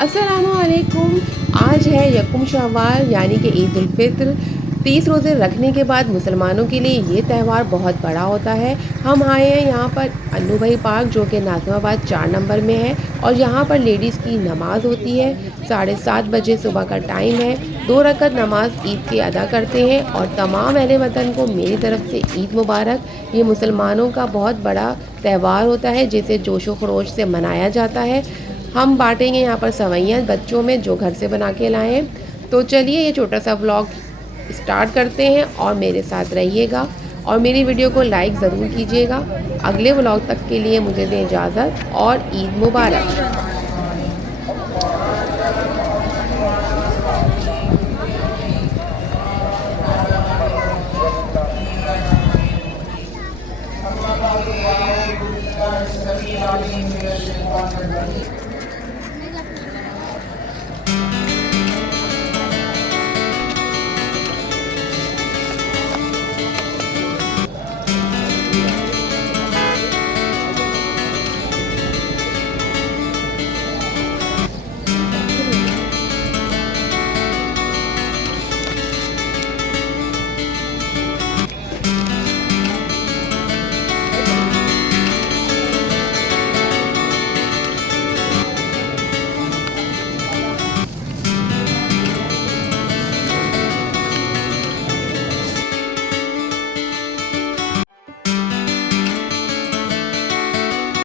अस्सलामुअलैकुम। आज है यकुम शव्वाल यानी कि ईद उल फित्र। 30 रोज़े रखने के बाद मुसलमानों के लिए ये त्यौहार बहुत बड़ा होता है। हम आए हैं यहाँ पर अन्नू भाई पार्क जो कि नाज़िमाबाद 4 नंबर में है और यहाँ पर लेडीज़ की नमाज़ होती है। 7:30 बजे सुबह का टाइम है। 2 रकत नमाज ईद के अदा करते हैं और तमाम अहले वतन को मेरी तरफ से ईद मुबारक। ये मुसलमानों का बहुत बड़ा त्यौहार होता है जिसे जोशो खरोश से मनाया जाता है। हम बांटेंगे यहाँ पर सवैयाँ बच्चों में जो घर से बना के लाए हैं। तो चलिए ये छोटा सा व्लॉग स्टार्ट करते हैं और मेरे साथ रहिएगा और मेरी वीडियो को लाइक ज़रूर कीजिएगा। अगले व्लॉग तक के लिए मुझे दें इजाज़त और ईद मुबारक। अल्लाह